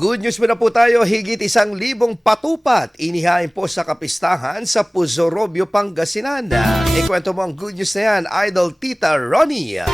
Good news muna po tayo, higit 1,000 patupat inihain po sa kapistahan sa Puzorobio, Pangasinan. Ikwento mo ang good news na yan, Idol Tita Ronnie.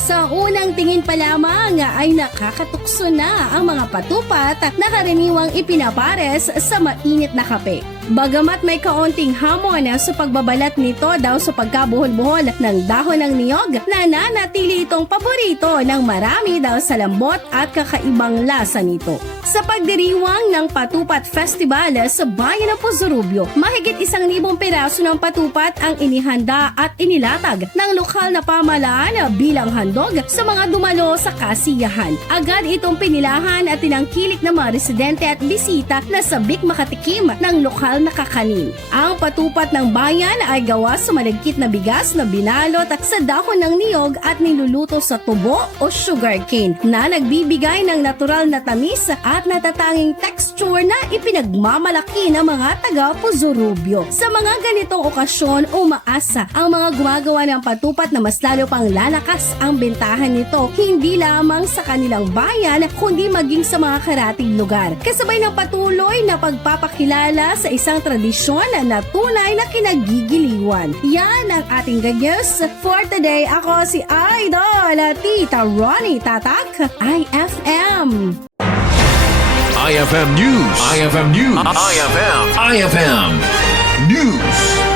Sa unang tingin pa lamang ay nakakatukso na ang mga patupat na karaniwang ipinapares sa mainit na kape. Bagamat may kaunting hamon sa pagbabalat nito daw sa pagkabuhol-buhol ng dahon ng niyog, nananatili itong paborito ng marami daw sa lambot at kakaibang lasa nito. Sa pagdiriwang ng Patupat Festival sa bayan ng Puzorobio, mahigit 1,000 piraso ng patupat ang inihanda at inilatag ng lokal na pamahalaan bilang handog sa mga dumalo sa kasiyahan. Agad itong pinilahan at tinangkilik ng mga residente at bisita na sabik makatikim ng lokal na kakanin. Ang patupat ng bayan ay gawa sa malagkit na bigas na binalot sa dahon ng niyog at niluluto sa tubo o sugarcane na nagbibigay ng natural na tamis at natatanging texture na ipinagmamalaki ng mga taga Puzorobio. Sa mga ganitong okasyon, umaasa ang mga gumagawa ng patupat na mas lalo pang lalakas ang bentahan nito hindi lamang sa kanilang bayan kundi maging sa mga karating lugar. Kasabay ng patuloy na pagpapakilala sa isang tradisyon na tunay na kinagigiliwan. Yan ang ating good news for today. Ako si Idol Tita Ronnie Tatak, IFM. IFM News. IFM News. IFM News.